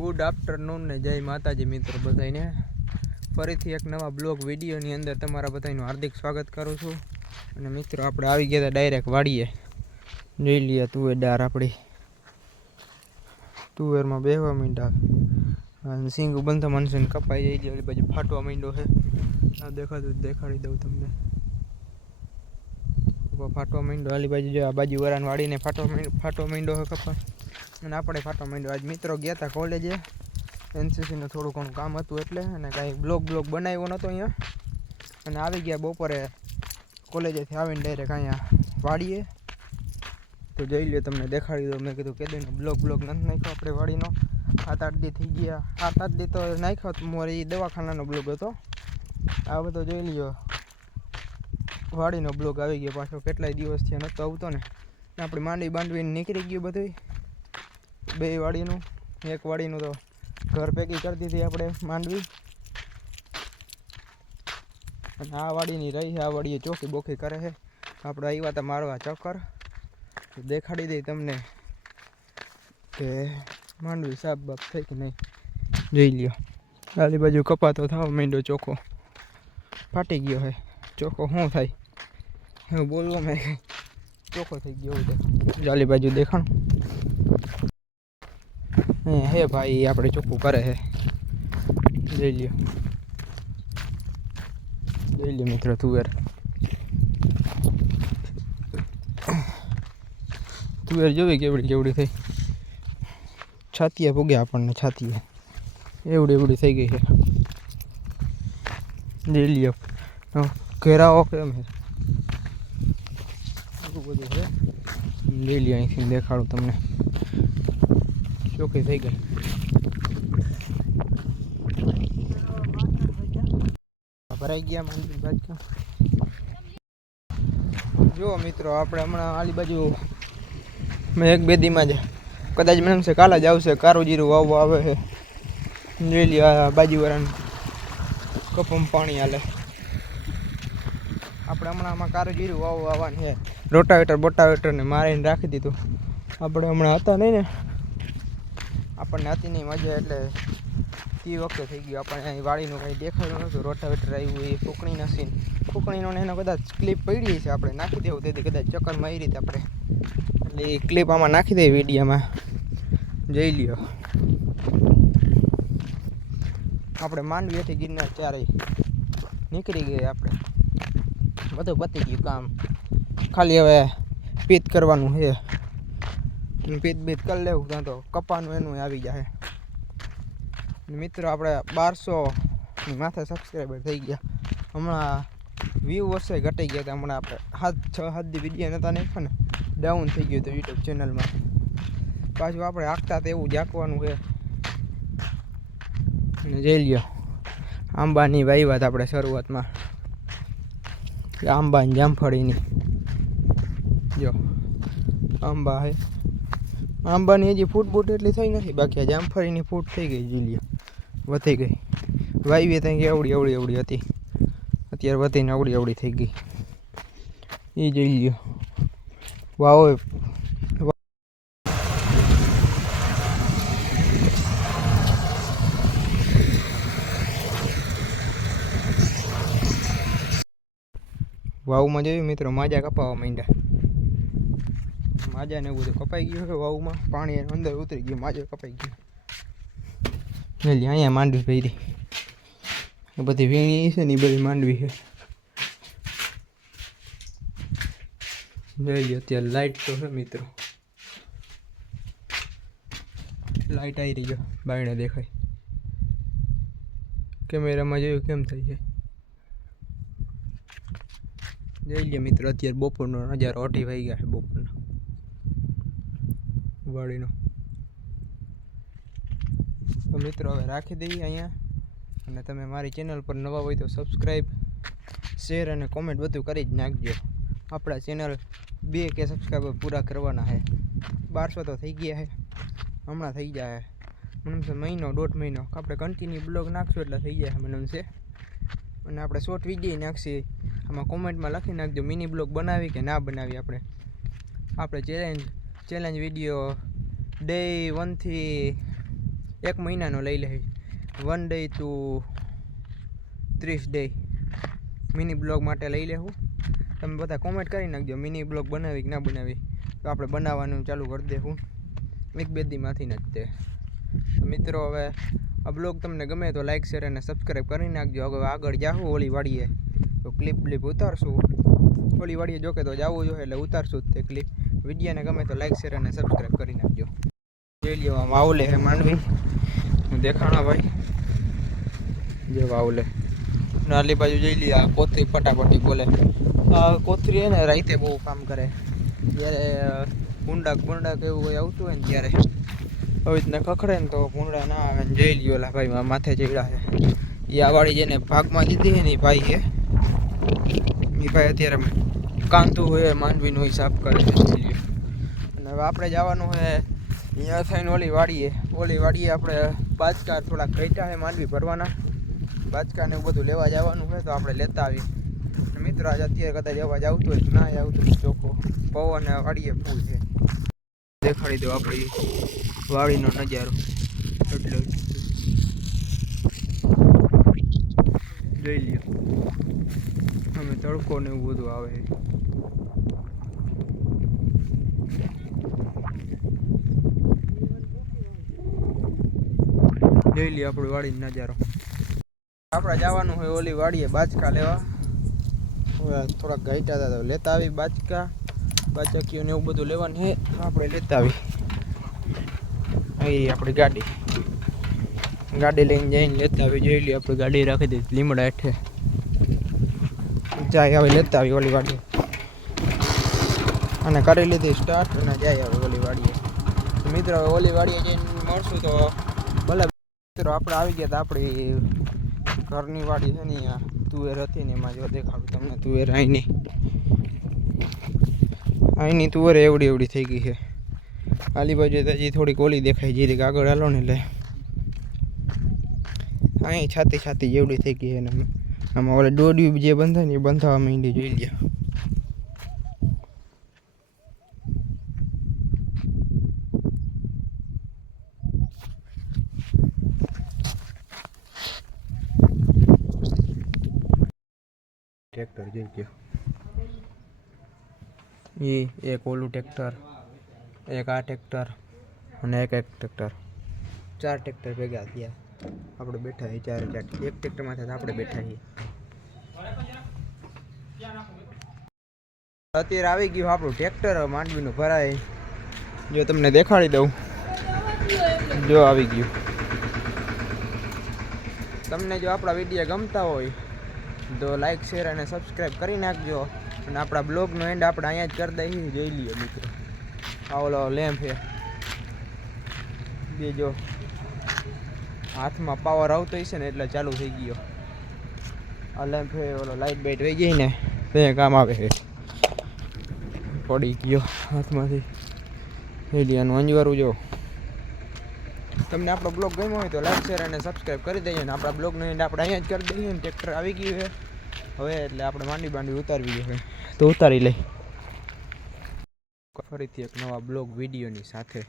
Good afternoon ને જય માતાજી મિત્રો બધાને ફરીથી એક નવા બ્લોગ વિડીયોની અંદર તમારા બધાનું હાર્દિક સ્વાગત કરું છું। અને મિત્રો આપણે આવી ગયા હતા ડાયરેક્ટ વાડીએ, જોઈ લઈએ તુવેર ડાર આપણી તુવેરમાં બેહવા માંડ્યા અને સિંગ બંધા માણસોને કપાઈ જાય છે, ઓલી બાજુ ફાટવા માંડ્યો છે। આ દેખાતું દેખાડી દઉં તમને, ફાટવા માંડ્યો આલી બાજુ જો આ બાજુ વરાન વાડીને ફાટવા માંડ્યો છે કપા, અને આપણે ફાટવા માંડ્યો। આજ મિત્રો ગયા હતા કોલેજે, એનસીસીનું થોડું ઘણું કામ હતું એટલે, અને કાંઈ બ્લોગ બનાવ્યો નહોતો અહીંયા, અને આવી ગયા બપોરે કોલેજેથી આવીને ડાયરેક્ટ અહીંયા વાડીએ। તો જોઈ લ્યો, તમને દેખાડી દો। મેં કીધું કે દઈને બ્લોગ નથી નાખ્યો આપણે વાડીનો, 7-8 દી થઈ ગયા, 8 દી તો નાખ્યો તો મારે એ દવાખાનાનો બ્લોગ હતો। આ બધો જોઈ લ્યો વાડીનો બ્લોગ આવી ગયો પાછો, કેટલાય દિવસથી નહોતો આવતો ને, આપણે માંડવીને નીકળી ગયું બધું, બે વાડીનું, એક વાડીનું તો ઘર ભેગી કરી દીધી આપણે માંડવી, અને આ વાડીની રહી છે, આ વાડીએ ચોખી બોખી કરે છે। આપણે આવ્યા હતા મારવા ચક્કર, દેખાડી દઈ તમને કે માંડવી સાફ બાફ થઈ કે નહીં, જોઈ લ્યો। આલી બાજુ કપાતો થવા માંડ્યો, ચોખ્ખો ફાટી ગયો છે। ચોખ્ખો શું થાય એવું બોલવો, મેં ચોખ્ખો થઈ ગયો બધો, આલી બાજુ દેખાણ હે ભાઈ, આપણે ચોખ્ખું કરે છે, જોઈ લ્યો મિત્રો તુવેર જોવી કેવડી થઈ, છાતીએ પૂગે આપણને, છાતીએ એવડી થઈ ગઈ છે, જોઈ લ્યો। ઘેરાવો કેમ છે, બધું છે, જોઈ લ્યો, અહીંથી દેખાડું તમને, ચોખ્ખી થઈ ગઈ। ભરાઈ ગયા માંડવી બાજુ, જો મિત્રો આપણે હમણાં આલી બાજુ મેં 1-2 દીમાં જ કદાચ મને છે કાલે જ આવશે, કારું જીરું વાવવા આવે છે, જોઈ લ્યો બાજુવાળાને કપમાં પાણી હાલે। આપણે હમણાં આમાં કારું જીરું વાવવા આવવાનું છે, રોટાવેટર મારીને રાખી દીધું। આપણે હમણાં હતા નહીં ને, આપણને હતી નહીં મજા, એટલે તે વખતે થઈ ગયું। આપણે અહીં વાડીનું કંઈ દેખાડ્યું નહોતું, રોટાવેટર આવ્યું એ ફૂંકણીનો ને એનો કદાચ ક્લિપ પડી છે, આપણે નાખી દેવું, તેથી કદાચ ચક્કર મારી રીતે આપણે, એટલે એ ક્લિપ આમાં નાખી દઈએ વિડીયોમાં, જોઈ લ્યો। આપણે માંડવીથી ગિરનાર ચારેય નીકળી ગઈ, આપણે બધું પતી ગયું કામ, ખાલી હવે પીત કરવાનું છે, પીત કરી લેવું ત્યાં તો કપાનું એનું આવી જાય। મિત્રો આપણે 1200 માથે સબસ્ક્રાઈબર થઈ ગયા, હમણાં વ્યૂ વર્ષે ઘટી ગયા હતા, હમણાં આપણે 6-7 દી વિડીયો નહોતા નાખ્યા ને, ડાઉન થઈ ગયું હતું યુટ્યુબ ચેનલમાં, પાછું આપણે આખતા તેવું જાકવાનું છે। અને જોઈ લ્યો આંબાની વાવ્યા આપણે શરૂઆતમાં, આંબા ને જામફળીની, જો આંબા છે, આંબાની હજી ફૂટ એટલી થઈ નથી, બાકી આ જામફળીની ફૂટ થઈ ગઈ, જોઈ લ્યો વધી ગઈ, વાવી ત્યાં એવડી હતી, અત્યારે વધીને અવળી થઈ ગઈ, એ જોઈ લ્યો। વાવો વાવમાં જોયું મિત્રો, માજા કપાવા માંડ્યા, માજાને એવું બધું કપાઈ ગયું છે વાવમાં, પાણી અંદર ઉતરી ગયું, માજો કપાઈ ગયો, એટલે અહીંયા માંડવી ભરી, બધી વીણી છે ને એ બધી માંડવી છે, જોઈ લો। અત્યારે લાઇટ તો છે મિત્રો, લાઇટ આવી રહી, બાયણે દેખાય, કેમેરામાં જોયું કેમ થઈ છે, જોઈ લો મિત્રો। અત્યારે બપોરનો નજારો 8 વાગી ગયા છે બપોરનો વાડીનો, તો મિત્રો હવે રાખી દઈએ અહીંયા, અને તમે મારી ચેનલ પર નવા હોય તો સબસ્ક્રાઈબ, શેર અને કોમેન્ટ બધું કરી જ નાખજો। આપણા ચેનલ 2K સબસ્ક્રાઈબર પૂરા કરવાના છે, 1200 તો થઈ ગયા છે, હમણાં થઈ જાય મને મહિનો 1.5 મહિનો, આપણે કન્ટિન્યુ બ્લોગ નાખશું એટલે થઈ જાય મને છે, અને આપણે શોર્ટ વિડીયો નાખીએ, આમાં કોમેન્ટમાં લખી નાખજો મિની બ્લોગ બનાવી કે ના બનાવી। આપણે ચેલેન્જ વિડીયો ડે 1 થી 1 મહિનાનો લઈ લે 1 day to 30 day mini blog માટે લઈ લેવું. તમે બધા કોમેન્ટ કરી નાખજો મિની બ્લોગ બનાવી કે ના બનાવી, તો આપણે બનાવવાનું ચાલુ કરી દેવું 1-2 દીમાંથી જ તે. મિત્રો હવે આ બ્લોગ તમને ગમે તો લાઈક શેર અને સબસ્ક્રાઈબ કરી નાખજો. હવે આગળ જાઉં ઓલી વાડીએ તો ક્લિપ ઉતારશું. ઓલી વાડીએ જોકે તો જવું જોઈએ એટલે ઉતારશું જ તે ક્લિપ. વિડીયોને ગમે તો લાઈક શેર અને સબસ્ક્રાઈબ કરી નાખજો. જોઈ લ્યો આ વાવલે હે માંડવી દેખાણા ભાઈ, જે વાવલે નાલી બાજુ જોઈ લઈએ. આ કોથરી ફટાફટી બોલે. આ કોથરી હે ને રાતે બહુ કામ કરે, જ્યારે ભૂંડા કે એવું કોઈ આવતું હોય ને ત્યારે આવી રીતના ખખડે ને તો ભૂંડા ના આવે ને. જોઈ લ્યો લા ભાઈ માથે ચડ્યા છે. એ આ વાળી જેને ભાગમાં દીધી છે ને એ ભાઈ છે. એ ભાઈ અત્યારે કાંતું હોય માંડવીનું હિસાબ કરે છે. અને હવે આપણે જવાનું હોય અહીંયા થઈને ઓલી વાડીએ આપણે બાજકા થોડાક ઘટ્યા છે માંડવી ભરવાના. બાજકા ને એવું બધું લેવા જવાનું હોય તો આપણે લેતા આવી. મિત્ર આજે અત્યારે કદાચ અવાજ આવતો હોય તો ના આવતું ચોખ્ખો પવન વાડીએ ફૂલ છે. દેખાડી દો આપણી વાડીનો નજારો. એટલે જોઈ લ્યો અમે તડકો ને એવું બધું આવે. જોઈ લ્યો આપણી વાડીનો નજારો. આપણે જવાનું હોય ઓલી વાડીએ બાજકા લેવા. થોડાક ઘટ્યા હતા તો લેતા આવી બાચકીઓ ને એવું બધું લેવાનું છે. આપણે લેતા આવી અહીં આપણી ગાડી લઈને જઈને લેતા આવી. જોઈ લઈએ આપણે ગાડી રાખી દીધી લીમડા હેઠે જાય હવે લેતા આવી ઓલી વાડીએ. અને કરી લીધી સ્ટાર્ટ અને જાય હવે ઓલી વાડીએ. મિત્રો હવે ઓલી વાડીએ જઈને મળશું તો ભલે. મિત્રો આપણે આવી ગયા હતા આપણી ઘરની વાડી છે ને, અહીંયા તુવેર હતી ને એમાં જો દેખાડું તમને તુવેર. અહીંની તુવેર એવડી થઈ ગઈ છે. આલી બાજુ હજી થોડીક ઓલી દેખાય જીરીક આગળ હાલો ને એટલે અહીં છાતી જેવડી થઈ ગઈ છે. ને આમાં ઓલે દોડ્યું જે બંધાય ને એ બંધાવા માંડી. જોઈ લ્યો ટ્રેક્ટર જોઈ ગયો. એક ઓલું ટ્રેક્ટર, એક આ ટ્રેક્ટર અને એક ટ્રેક્ટર, 4 ટ્રેક્ટર ભેગા થયા. આપણે બેઠા છીએ 4 એક ટ્રેક્ટરમાં થાય આપણે બેઠા છીએ. અત્યારે આવી ગયું આપણું ટ્રેક્ટર માંડવીનું ભરાય. જો તમને દેખાડી દઉં, જો આવી ગયું. તમને જો આપણા વિડીયો ગમતા હોય તો લાઈક શેર અને સબસ્ક્રાઈબ કરી નાખજો. અને આપણા બ્લોગનો એન્ડ આપણે અહીંયા જ કરી દઈએ. જોઈ લઈએ મિત્રો આ ઓલો લેમ્પ છે બે, જો હાથમાં પાવર આવતો હશે ને એટલે ચાલુ થઈ ગયો. આ લેમ્પ છે ઓલો લાઇટ બાઇટ વહી ગઈ ને તો કામ આવે છે. પડી ગયો હાથમાંથી. જોઈ લઈએ આનું અંજવારું. જો તમને આપણો બ્લોગ ગમ્યો હોય તો લાઈક શેર અને સબસ્ક્રાઈબ કરી દઈએ. ને આપણા બ્લોગનો એન્ડ આપણે અહીંયા જ કરી દઈએ. ને ટ્રેક્ટર આવી ગયું છે હવે એટલે આપણે માંડી ઉતારવી જોઈએ તો ઉતારી લઈ. ફરીથી એક નવા બ્લોગ વિડીયોની સાથે.